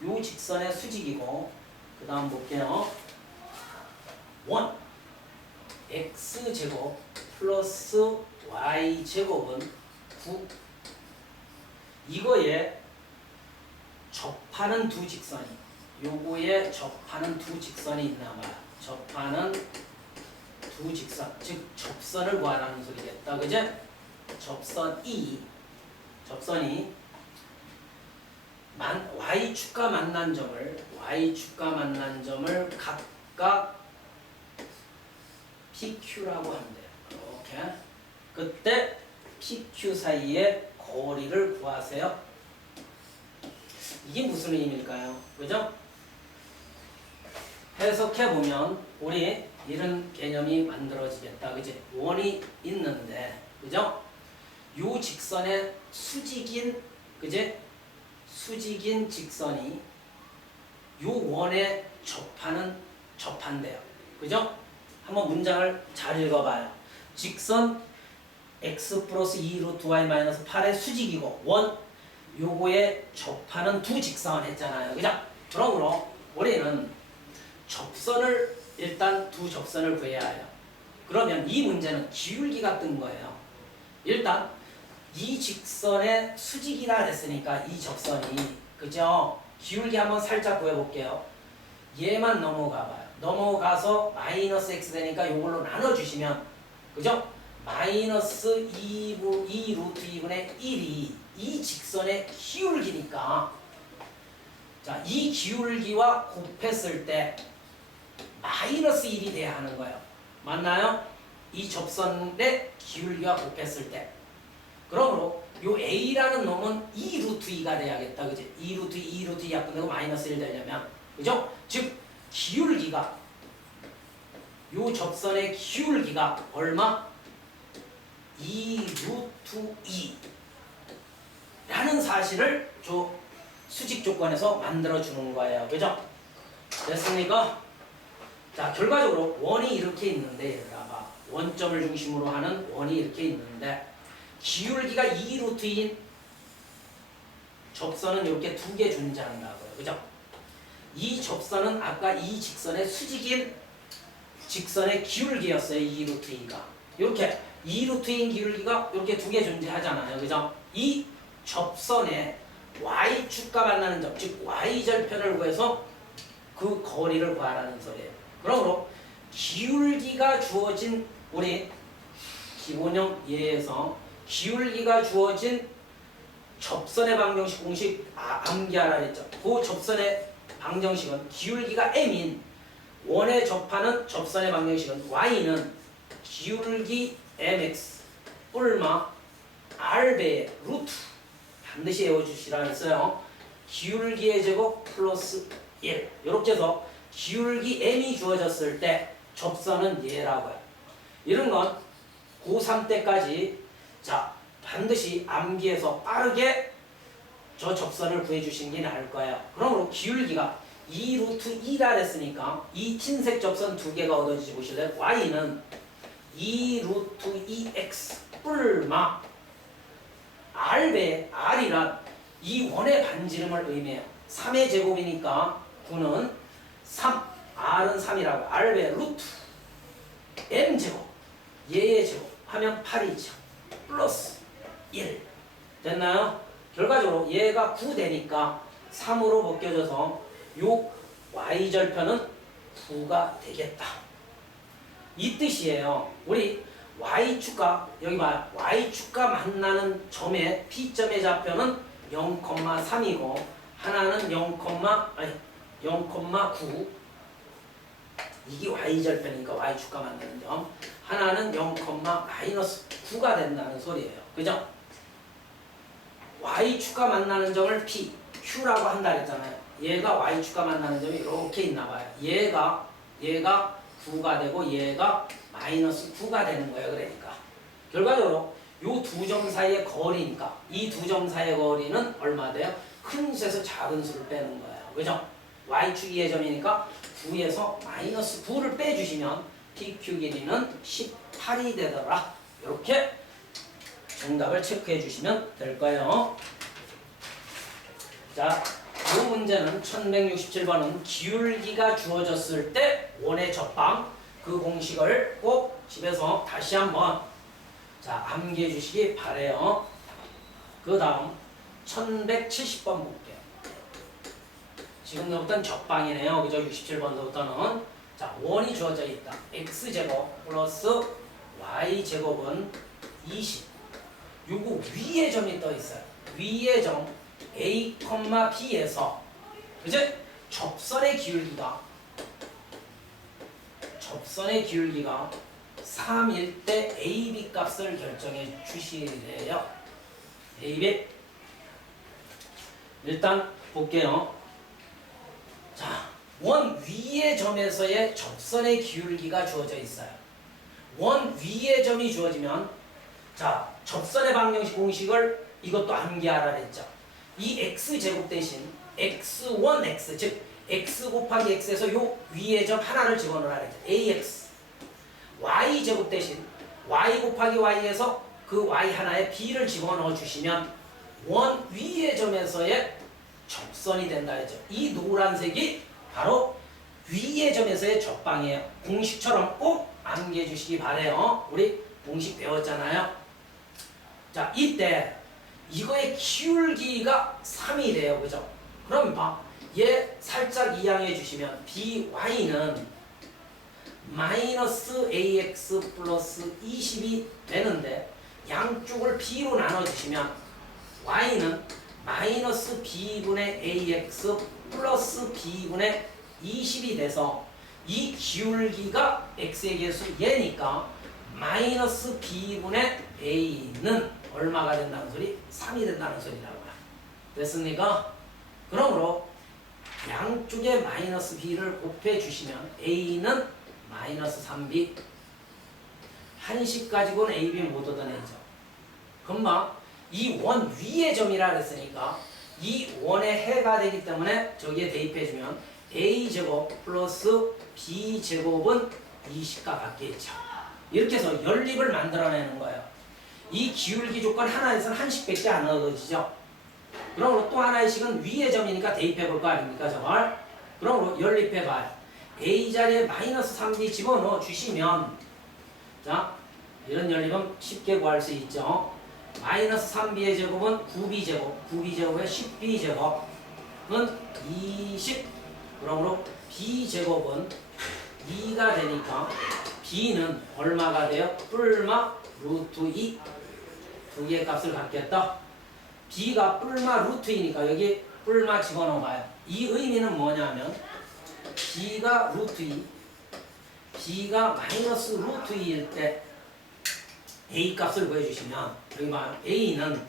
1. 요 직선의 수직이고 그 다음 볼게요. 1 x제곱 플러스 y제곱은 9. 이거에 접하는 두 직선이 요거에 접하는 두 직선이 있나봐요. 접하는 두 직선, 즉 접선을 구하라는 소리겠다. 그제? 접선이 y축과 만난 점을 각각 PQ라고 하면 돼요. 이렇게. 그때 PQ 사이의 거리를 구하세요. 이게 무슨 의미일까요? 그죠? 해석해보면 우리 이런 개념이 만들어지겠다. 그지? 원이 있는데, 그죠? 요 직선의 수직인, 그지? 수직인 직선이 요 원에 접한대요. 그죠? 한번 문장을 잘 읽어봐요. 직선 x 플러스 2 루트 y 마이너스 8의 수직이고 원 요거에 접하는 두 직선 했잖아요. 그죠? 그러므로 우리는 접선을 일단 두 접선을 구해야 해요. 그러면 이 문제는 기울기가 뜬 거예요. 일단 이 직선의 수직이라 했으니까 이 접선이 그죠? 기울기 한번 살짝 구해볼게요. 얘만 넘어가봐요. 넘어가서 마이너스 x 되니까 이걸로 나눠주시면 그죠? 마이너스 2 루트 2분의 1이 이 직선의 기울기니까 자, 이 기울기와 곱했을 때 마이너스 1이 돼야 하는 거예요. 맞나요? 이 접선의 기울기와 곱했을 때. 그러므로 요 a라는 놈은 2 루트 2가 돼야겠다. 그지? 2 루트 2 루트 2 약분되고 마이너스 1 되려면 그죠? 즉 기울기가 요 접선의 기울기가 얼마? 2 루트 2 라는 사실을 저 수직 조건에서 만들어 주는 거예요. 그죠? 됐습니까? 자, 결과적으로 원이 이렇게 있는데 얘들아 봐. 원점을 중심으로 하는 원이 이렇게 있는데 기울기가 2 루트인 접선은 이렇게 두 개 존재한다고요. 그죠? 이 접선은 아까 이 직선의 수직인 직선의 기울기였어요. 2 루트 2가. 이렇게 2 루트인 기울기가 이렇게 두 개 존재하잖아요. 그죠? 이 접선의 y축과 만나는 점, 즉 y절편을 구해서 그 거리를 구하라는 소리예요. 그러므로 기울기가 주어진 우리 기본형 예에서 기울기가 주어진 접선의 방정식 공식 암기하라 했죠. 그 접선의 방정식은 기울기가 m인 원에 접하는 접선의 방정식은 y는 기울기 mx 뿔마 r배의 루트 반드시 외워주시라 했어요. 기울기의 제곱 플러스 1 이렇게 해서 기울기 m이 주어졌을 때 접선은 얘라고요. 이런 건 고3 때까지 자 반드시 암기해서 빠르게 저 접선을 구해주시는 게 나을 거예요. 그러므로 기울기가 2 루트 2라 했으니까 이 흰색 접선 두 개가 얻어지지 보실래요? y는 2 루트 2x 뿔마 r배 r이란 이 원의 반지름을 의미해요. 3의 제곱이니까 9는 3 r은 3이라고 r배 루트 m제곱 얘의 제곱 하면 8이죠. 플러스 1 됐나요? 결과적으로 얘가 9 되니까 3으로 벗겨져서 요 y절편은 9가 되겠다. 이 뜻이에요. 우리 y축과 여기 봐요. y축과 만나는 점의 P점의 좌표는 0,3이고 하나는 0,9 이게 y절편이니까 y축과 만나는 점 하나는 0,-9가 된다는 소리예요. 그죠? y축과 만나는 점을 P, Q라고 한다 했잖아요. 얘가 y축과 만나는 점이 이렇게 있나봐요. 얘가 9가 되고 얘가 -9가 되는 거예요. 그러니까 결과적으로 요 두 점 사이의 거리니까 이 두 점 사이의 거리는 얼마 돼요? 큰 수에서 작은 수를 빼는 거예요. 그죠? y축 2의 점이니까 9에서 마이너스 9를 빼주시면 PQ 길이는 18이 되더라. 이렇게 정답을 체크해 주시면 될 거예요. 자, 이 문제는 1167번은 기울기가 주어졌을 때 원의 적방 그 공식을 꼭 집에서 다시 한번 암기해 주시기 바래요. 그 다음 1170번 볼게요. 지금부터는 적방이네요. 그죠? 67번부터는 원이 주어져 있다. x제곱 플러스 y제곱은 20. 요거 위에 점이 떠 있어요. 위에 점 a, b에서 그제 접선의 기울기가 3일 때 AB 값을 결정해 주시래요. AB 일단 볼게요. 자, 원 위의 점에서의 접선의 기울기가 주어져 있어요. 원 위의 점이 주어지면 접선의 방정식 공식을 이것도 암기하라 그랬죠. 이 x제곱 대신 x1x 즉 x 곱하기 x에서 요 위의 점 하나를 집어넣으라 그랬죠. ax y제곱 대신 y 곱하기 y에서 그 y 하나에 b를 집어넣어 주시면 원 위의 점에서의 접선이 된다 했죠. 이 노란색이 바로 위의 점에서의 접방이에요. 공식처럼 꼭 암기해 주시기 바래요. 우리 공식 배웠잖아요. 자, 이때 이거의 기울기가 3이래요. 그죠? 그럼 얘 살짝 이항해 주시면 by는 마이너스 ax 플러스 20이 되는데 양쪽을 b로 나눠주시면 y는 마이너스 b분의 ax 플러스 b분의 20이 돼서 이 기울기가 x의 개수 얘니까 마이너스 b분의 a는 얼마가 된다는 소리? 3이 된다는 소리라고요. 됐습니까? 그러므로 양쪽에 마이너스 b를 곱해주시면 a는 마이너스 3b 한식 가지고는 a, b 못 얻어내죠. 금방 이 원 위의 점이라 그랬으니까 이 원의 해가 되기 때문에 저기에 대입해주면 a제곱 플러스 b제곱은 20과 같겠죠. 이렇게 해서 연립을 만들어내는 거예요. 이 기울기 조건 하나에서는 한식밖에 안 얻어지죠. 그러므로 또 하나의 식은 위의 점이니까 대입해볼 거 아닙니까 저걸? 그러므로 연립해봐요. a 자리에 마이너스 3b 집어넣어 주시면 이런 연립은 쉽게 구할 수 있죠. 마이너스 3b의 제곱은 9b제곱 9b제곱에 10b제곱은 20. 그러므로 b제곱은 2가 되니까 b는 얼마가 돼요? 뿔마 루트 2 두 개의 값을 갖겠다. b가 뿔마 루트 2니까 여기 뿔마 집어넣어봐요. 이 의미는 뭐냐면 b가 루트 2 b가 마이너스 루트 2일 때 a 값을 구해주시면 여기 봐요. a는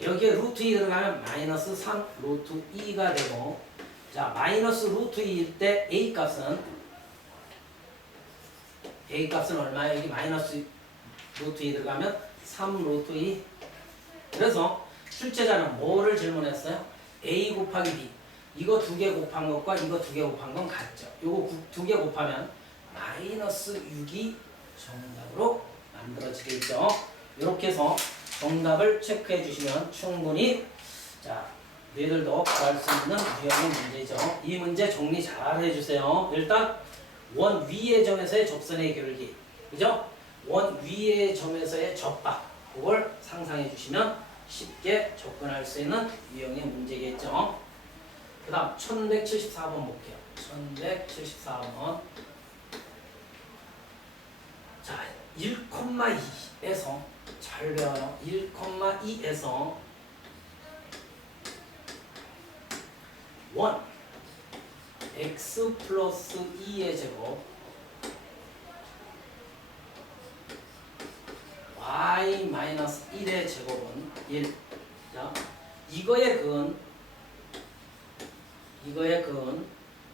여기에 루트 2 들어가면 마이너스 3 루트 2가 되고 마이너스 루트 2일 때 a 값은 얼마예요? 여기 마이너스 루트 2 들어가면 3 루트 2. 그래서 출제자는 뭐를 질문했어요? a 곱하기 b 이거 두 개 곱한 것과 이거 두 개 곱한 건 같죠. 요거 두 개 곱하면 마이너스 6이 정답으로 만들어지겠죠. 이렇게 해서 정답을 체크해 주시면 충분히 너희들도 구할 수 있는 유형의 문제죠. 이 문제 정리 잘 해주세요. 일단 원 위의 점에서의 접선의 기울기, 그죠? 원 위의 점에서의 접박, 그걸 상상해 주시면 쉽게 접근할 수 있는 유형의 문제겠죠. 그 다음 1174번 볼게요. 1174번 1,2에서 잘 배워요. 1,2에서 원 x 플러스 2의 제곱 y 마이너스 1의 제곱은 1. 이거의 근은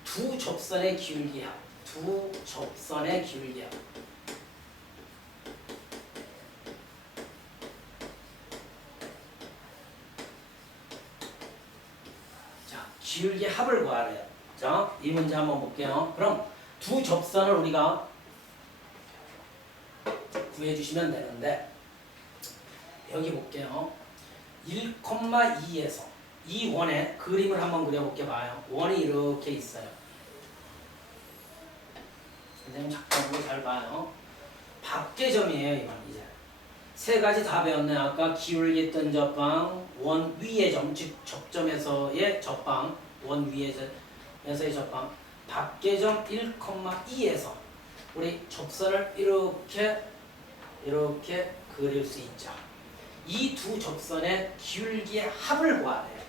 두 접선의 기울기야. 두 접선의 기울기야. 기울기 합을 구하래요. 자, 이 문제 한번 볼게요. 그럼 두 접선을 우리가 구해주시면 되는데 여기 볼게요. 1,2에서 이 원의 그림을 한번 그려볼게 봐요. 원이 이렇게 있어요. 선생님 작성으로 잘 봐요. 밖계점이에요. 이건 이제 세 가지 다 배웠네. 아까 기울기 뜬 접방, 원 위의 점, 즉 접점에서의 접방, 원 위에서의 접방, 밖계점 1,2에서 우리 접선을 이렇게 그릴 수 있죠. 이 두 접선의 기울기의 합을 구하래요.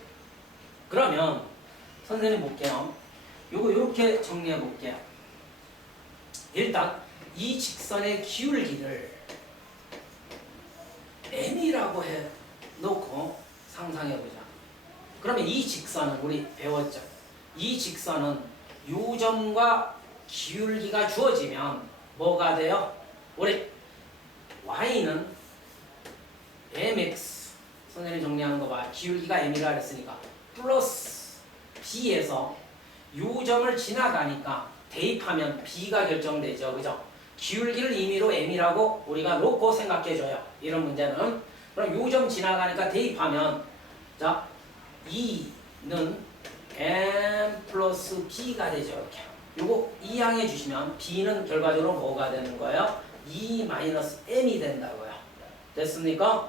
그러면 선생님 볼게요. 요거 이렇게 정리해 볼게요. 일단 이 직선의 기울기를 m이라고 해 놓고 상상해 보자. 그러면 이 직선은 우리 배웠죠. 이 직선은 요 점과 기울기가 주어지면 뭐가 돼요? 우리 y는 mx, 선생님이 정리하는 거 봐. 기울기가 m이라 그랬으니까 플러스 b에서 요 점을 지나가니까 대입하면 b가 결정되죠. 그죠? 기울기를 임의로 m이라고 우리가 놓고 생각해줘요. 이런 문제는. 그럼 요 점 지나가니까 대입하면 자 2는 m 플러스 b가 되죠. 이렇게. 요거 이항해 주시면 b는 결과적으로 뭐가 되는 거예요? 2 마이너스 m이 된다고요. 됐습니까?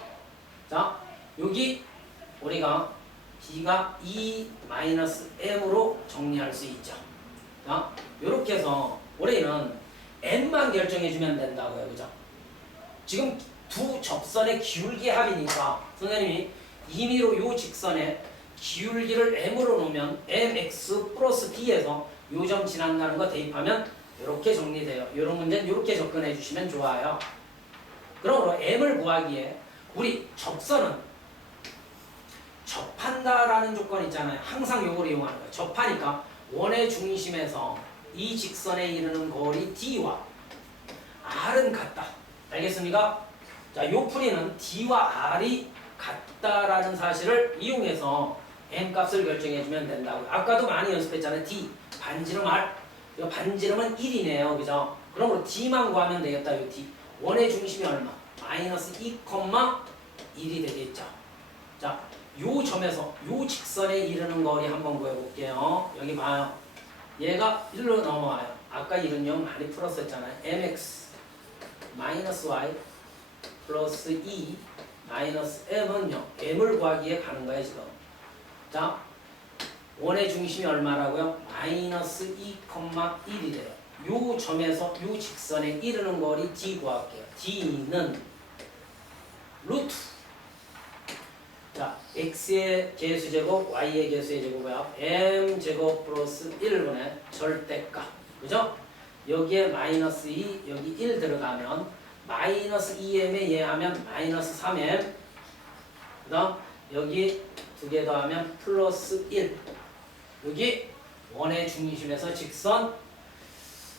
자, 여기 우리가 b가 2 마이너스 m으로 정리할 수 있죠. 자, 요렇게 해서 우리는 m만 결정해주면 된다고요. 그죠? 지금 두 접선의 기울기 합이니까 선생님이 임의로 요 직선의 기울기를 m으로 놓으면 mx 플러스 b에서 요 점 지난다는 거 대입하면 이렇게 정리돼요. 이런 문제는 이렇게 접근해 주시면 좋아요. 그러므로 m을 구하기에 우리 접선은 접한다라는 조건 있잖아요. 항상 요걸 이용하는 거예요. 접하니까 원의 중심에서 이 직선에 이르는 거리 d와 r은 같다. 알겠습니까? 자, 요 풀이는 d와 r이 같다라는 사실을 이용해서 m 값을 결정해주면 된다고요. 아까도 많이 연습했잖아요. d, 반지름 r. 이거 반지름은 1이네요. 그죠? 그러므로 d만 구하면 되겠다. 요 d. 원의 중심이 얼마? 마이너스 2,1이 되겠죠. 자, 요 점에서 요 직선에 이르는 거리 한번 구해볼게요. 여기 봐요. 얘가 1로 넘어와요. 아까 이런 형 많이 풀었었잖아요. mx 마이너스 y 플러스 2 마이너스 m은요. m을 구하기에 가는 거예요. 지금. 자, 원의 중심이 얼마라고요? 마이너스 2,1이 돼요. 요 점에서 요 직선에 이르는 거리 d 구할게요. d는 루트. 자, x의 개수제곱, y의 개수의 제곱이야. m제곱 플러스 1분의 절대값. 그죠? 여기에 마이너스 2, 여기 1 들어가면 마이너스 2m에 예하면 마이너스 3m. 그 다음 여기 두 개 더하면 플러스 1. 여기 원의 중심에서 직선에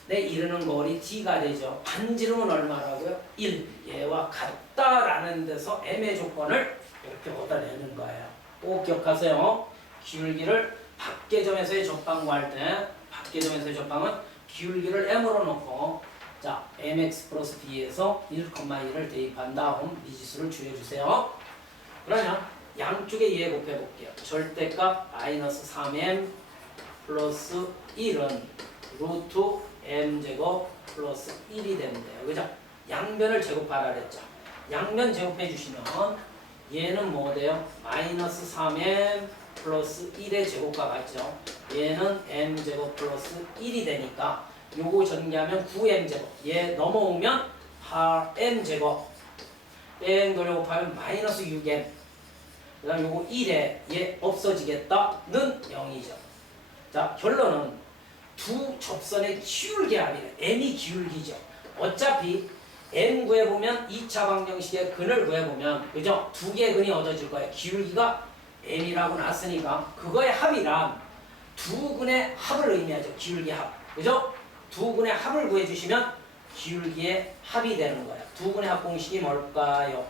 이르는 거리 d가 되죠. 반지름은 얼마라고요? 1. 얘와 같다라는 데서 m의 조건을 이렇게 얻어 내는 거예요. 꼭 기억하세요. 기울기를 밖계점에서의 접방 구할 때 밖계점에서의 접방은 기울기를 m으로 놓고 자 mx 플러스 b에서 1,1을 대입한 다음 미지수를 주해주세요. 그러면 양쪽에 이해 곱해볼게요. 절대값 마이너스 3m 플러스 1은 루트 m제곱 플러스 1이 된대요. 그죠? 양변을 제곱하라 그랬죠. 양변 제곱해 주시면 얘는 뭐 돼요? 마이너스 3m 플러스 1의 제곱과 같죠. 얘는 m제곱 플러스 1이 되니까 요거 전개하면 9m제곱. 얘 넘어오면 8m제곱. 뺑 돌려곱하면 마이너스 6m. 그 다음 요거 1에 얘 없어지겠다는 0이죠. 자, 결론은 두 접선의 기울기 합이래. m이 기울기죠. 어차피 m 구해보면 2차 방정식의 근을 구해보면 그죠? 두 개의 근이 얻어질 거예요. 기울기가 m이라고 났으니까 그거의 합이란 두 근의 합을 의미하죠. 기울기 합. 그죠? 두 근의 합을 구해주시면 기울기의 합이 되는 거예요. 두 근의 합 공식이 뭘까요?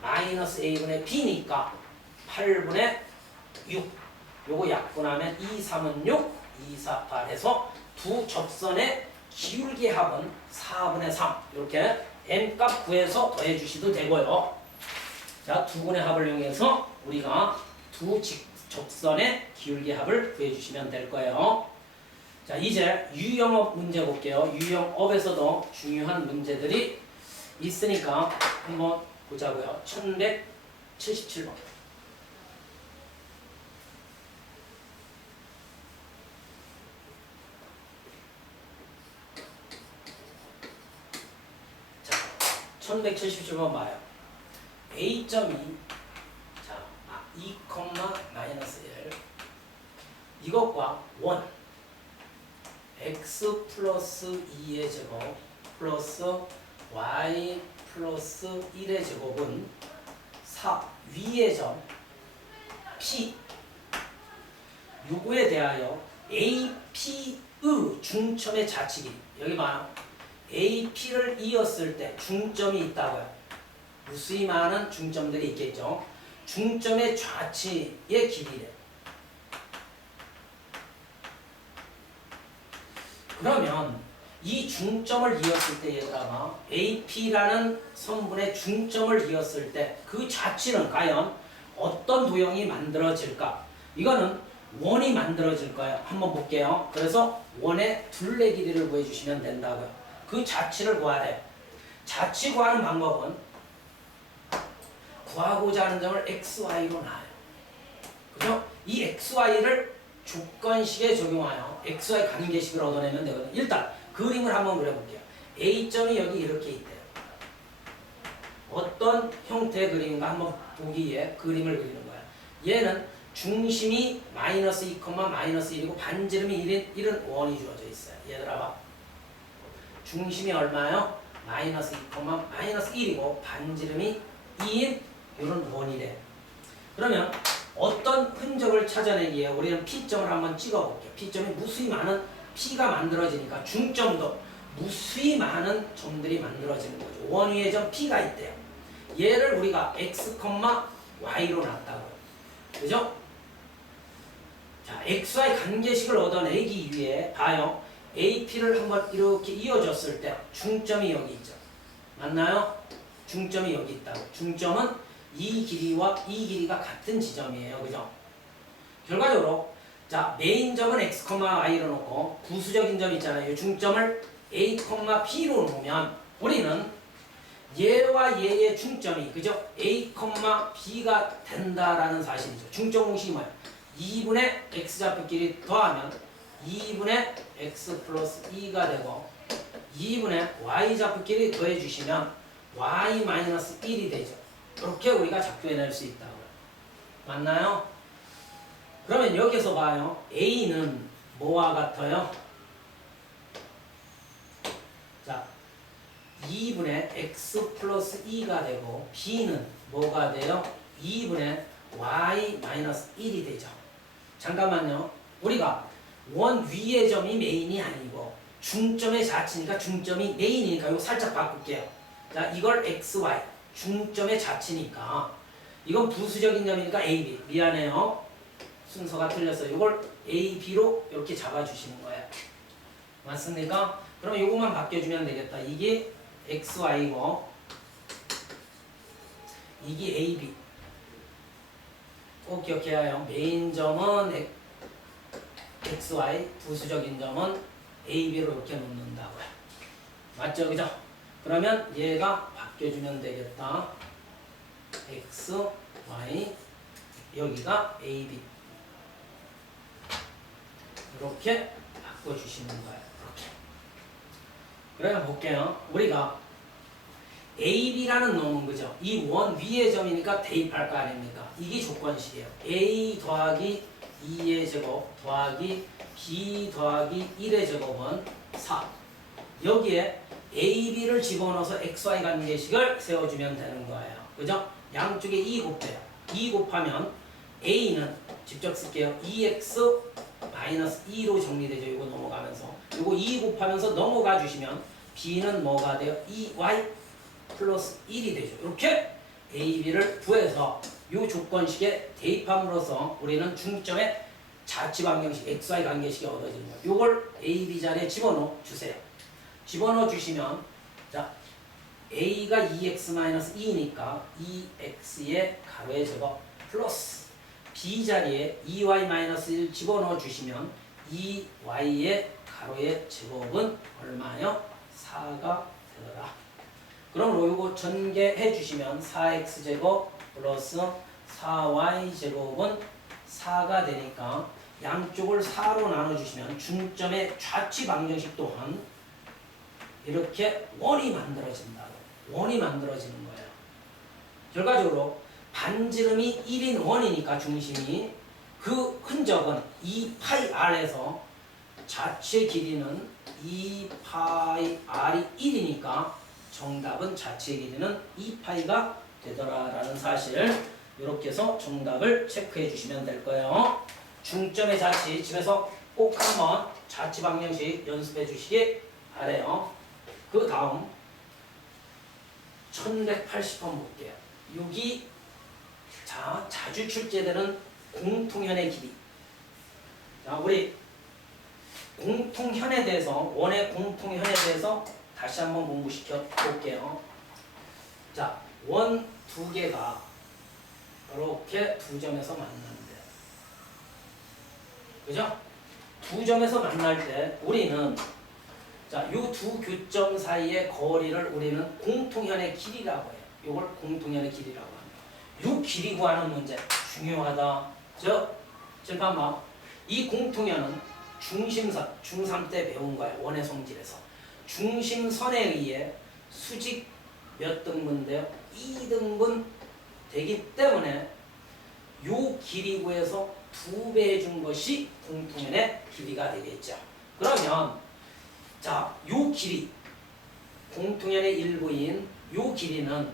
마이너스 a분의 b니까 8분의 6 요거 약분하면 2, 3은 6, 2, 4, 8 해서 두 접선의 기울기 합은 4분의 3. 이렇게 n값 구해서 더해 주셔도 되고요. 자, 두 분의 합을 이용해서 우리가 두 접선의 기울기 합을 구해 주시면 될 거예요. 자, 이제 유형업 문제 볼게요. 유형업에서도 중요한 문제들이 있으니까 한번 보자고요. 1177번. 자, 1177번 봐요. A점이 자, 2, 마이너스 1 이것과 1 x 플러스 2의 제곱 플러스 y 플러스 1의 제곱은 4 위의 점 P 요거에 대하여 AP의 중점의 좌측이 여기 봐요. AP를 이었을 때 중점이 있다고요. 무수히 많은 중점들이 있겠죠. 중점의 좌측의 길이래. 그러면 이 중점을 이었을 때 얘들아 AP라는 선분의 중점을 이었을 때 그 좌측은 과연 어떤 도형이 만들어질까? 이거는 원이 만들어질 거예요. 한번 볼게요. 그래서 원의 둘레 길이를 구해주시면 된다고요. 그 좌측을 구하래요. 좌측 구하는 방법은 구하고자 하는 점을 XY로 놔요. 그죠? 이 XY를 조건식에 적용하여 XY 관계식을 얻어내면 되거든요. 일단 그림을 한번 그려볼게요. A점이 여기 이렇게 있대요. 어떤 형태의 그림인가 한번 보기 위해 그림을 그리는 거야. 얘는 중심이 마이너스 2, 마이너스 1이고 반지름이 1은 원이 주어져 있어요. 얘들아 봐. 중심이 얼마요? 마이너스 2, 마이너스 1이고 반지름이 2인 이런 원이래. 그러면 어떤 흔적을 찾아내기 위해 우리는 P점을 한번 찍어볼게요. P점이 무수히 많은 P가 만들어지니까 중점도 무수히 많은 점들이 만들어지는 거죠. 원 위에 점 P가 있대요. 얘를 우리가 X, Y로 놨다고요. 그죠? 자, XY 관계식을 얻어내기 위해 봐요. AP를 한번 이렇게 이어줬을 때 중점이 여기 있죠. 맞나요? 중점이 여기 있다고. 중점은 이 길이와 이 길이가 같은 지점이에요. 그죠? 결과적으로 자 메인점은 x, y로 놓고 부수적인 점 있잖아요. 이 중점을 a, b로 놓으면 우리는 얘와 얘의 중점이 그죠? a, b가 된다라는 사실이죠. 중점 공식이 뭐예요? 2분의 x좌표끼리 더하면 2분의 x 플러스 2가 되고 2분의 y좌표끼리 더해주시면 y 마이너스 1이 되죠. 이렇게 우리가 작동해낼 수 있다고요. 맞나요? 그러면 여기서 봐요. A는 뭐와 같아요? 자, 2분의 x 플러스 2가 되고 B는 뭐가 돼요? 2분의 y 마이너스 1이 되죠. 잠깐만요. 우리가 원 위의 점이 메인이 아니고 중점의 좌치니까 중점이 메인이니까 이거 살짝 바꿀게요. 자, 이걸 xy 중점의 좌치니까 이건 부수적인 점이니까 AB. 미안해요. 순서가 틀렸어요. 이걸 AB로 이렇게 잡아주시는 거예요. 맞습니까? 그럼 이것만 바뀌어주면 되겠다. 이게 XY고 이게 AB. 꼭 기억해야 해요. 메인 점은 XY, 부수적인 점은 AB로 이렇게 놓는다고요. 맞죠? 그죠? 그러면 얘가 바뀌어주면 되겠다. X, Y, 여기가 AB. 이렇게 바꿔주시는 거예요. 이렇게. 그래 볼게요. 우리가 AB라는 놈은 그죠? 이 원 위의 점이니까 대입할 거 아닙니까? 이게 조건식이에요. A 더하기 2의 제곱 더하기 B 더하기 1의 제곱은 4. 여기에 AB를 집어넣어서 XY 관계식을 세워주면 되는 거예요. 그죠? 양쪽에 2 곱해요. 2 곱하면 A는 직접 쓸게요. 2X 마이너스 2로 정리되죠. 이거 넘어가면서. 이거 2 곱하면서 넘어가 주시면 B는 뭐가 돼요? 2Y 플러스 1이 되죠. 이렇게 AB를 구해서 이 조건식에 대입함으로써 우리는 중점의 자치 방정식 xy 관계식이 얻어지는 거예요. 요걸 a, b 자리에 집어넣어 주세요. 집어넣어 주시면 자 a가 2x-2니까 2x의 가로의 제곱 플러스 b 자리에 2y-1 집어넣어 주시면 2y의 가로의 제곱은 얼마요? 4가 되더라. 그럼 요거 전개해 주시면 4x제곱 플러스 4y제곱은 4가 되니까 양쪽을 4로 나눠주시면 중점의 좌치 방정식 또한 이렇게 원이 만들어진다고. 원이 만들어지는 거예요. 결과적으로 반지름이 1인 원이니까 중심이 그 흔적은 2파이 r에서 좌치의 길이는 2파이 r이 1이니까 정답은 좌치의 길이는 2파이가 되더라라는 사실 이렇게 해서 정답을 체크해 주시면 될 거예요. 중점의 좌치 집에서 꼭 한번 좌치 방정식 연습해 주시기 바래요. 그 다음 1180번 볼게요. 여기 자주 출제되는 공통현의 길이. 자, 우리 공통현에 대해서 원의 공통현에 대해서 다시 한번 공부시켜 볼게요. 자, 원 두 개가 이렇게 두 점에서 만난대요. 그죠? 두 점에서 만날 때 우리는 자, 요 두 교점 사이의 거리를 우리는 공통현의 길이라고 해요. 이걸 공통현의 길이라고 합니다. 요 길이 구하는 문제 중요하다. 잠깐만. 이 공통현은 중심선, 중3 때 배운 거예요. 원의 성질에서. 중심선에 의해 수직 몇 등분돼요? 2등분 되기 때문에 요 길이 구해서 2배 해준 것이 공통현의 길이가 되겠죠. 그러면 자, 요 길이 공통현의 일부인 요 길이는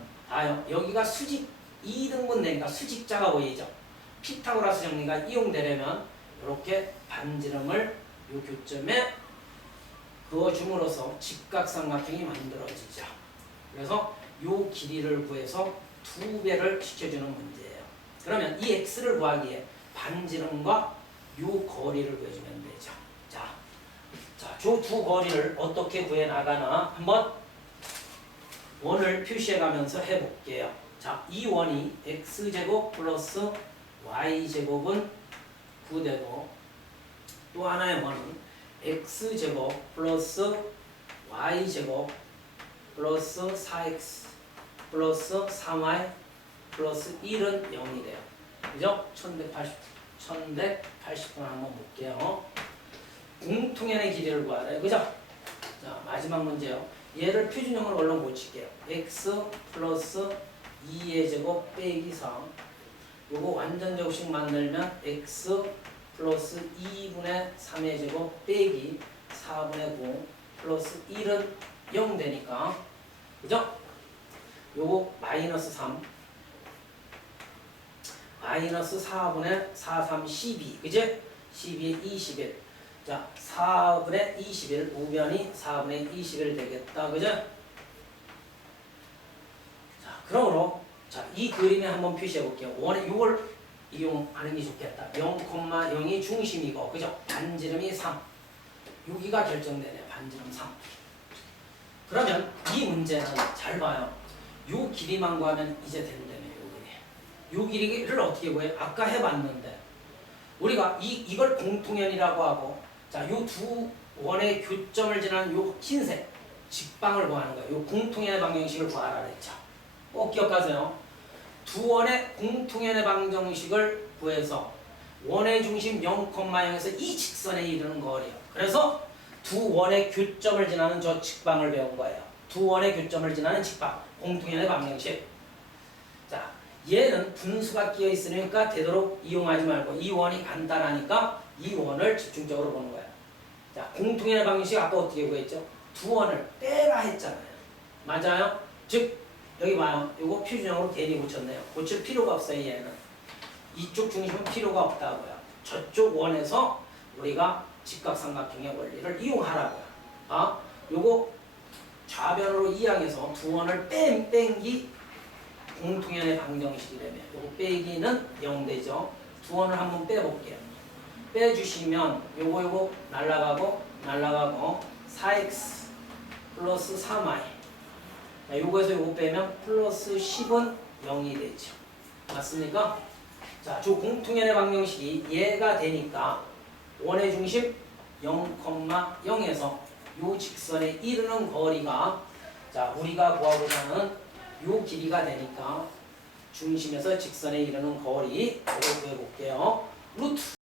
여기가 수직 2등분 되니까 수직자가 보이죠. 피타고라스 정리가 이용되려면 이렇게 반지름을 요 교점에 그어줌으로써 직각삼각형이 만들어지죠. 그래서 요 길이를 구해서 2배를 시켜주는 문제예요. 그러면 이 x를 구하기에 반지름과 요 거리를 구해주면 되죠. 자, 저 두 거리를 어떻게 구해 나가나 한번 원을 표시해 가면서 해볼게요. 자, 이 원이 x제곱 플러스 y제곱은 9되고 또 하나의 원은 x제곱 플러스 y제곱 플러스 4x 플러스 3y 플러스 1은 0이 돼요. 그죠? 1180번 한번 볼게요. 공통현의 길이를 구하래. 그죠? 자, 마지막 문제요. 얘를 표준형으로 얼른 고칠게요. x 플러스 2의 제곱 빼기 3. 요거 완전 제곱식 만들면 x 플러스 2분의 3의 제곱 빼기 4분의 9 플러스 1은 0 되니까 그죠? 요거 마이너스 3 마이너스 4분의 4, 3, 12 그제? 12에 21 자 4분의 21 우변이 4분의 21 되겠다 그죠? 자 그러므로 자 이 그림에 한번 표시해 볼게요. 원에 요걸 이용하는 게 좋겠다. 0,0이 중심이고 그죠? 반지름이 3 여기가 결정되네요. 반지름 3 그러면 이 문제는 잘 봐요. 요 길이만 구하면 이제 된다며. 요 길이를 어떻게 구해요? 아까 해봤는데 우리가 이걸 공통현이라고 하고 자 요 두 원의 교점을 지나는 요 흰색 직방을 구하는 거예요. 요 공통현의 방정식을 구하라 그랬죠. 꼭 기억하세요. 두 원의 공통현의 방정식을 구해서 원의 중심 0,0에서 이 직선에 이르는 거리요. 그래서 두 원의 교점을 지나는 저 직방을 배운 거예요. 두 원의 교점을 지나는 직방, 공통현의 방정식. 자, 얘는 분수가 끼어 있으니까 되도록 이용하지 말고 이 원이 간단하니까 이 원을 집중적으로 보는 거예요. 자, 공통현의 방정식 아까 어떻게 구했죠? 두 원을 빼라 했잖아요. 맞아요? 즉 여기 봐요. 이거 표준형으로 괜히 고쳤네요. 고칠 필요가 없어요. 얘는. 이쪽 중심은 필요가 없다고요. 저쪽 원에서 우리가 직각삼각형의 원리를 이용하라고요. 요거 좌변으로 이항해서 두 원을 뺀기 공통현의 방정식이라면 요거 빼기는 0되죠. 두 원을 한번 빼볼게요. 빼주시면 요거 날라가고 4x 플러스 3y. 요거에서 요거 빼면 플러스 10은 0이 되죠. 맞습니까? 자, 저 공통연의 방정식이 얘가 되니까 원의 중심 0,0에서 요 직선에 이르는 거리가 자, 우리가 구하고자 하는 요 길이가 되니까 중심에서 직선에 이르는 거리 이걸 구해볼게요. 루트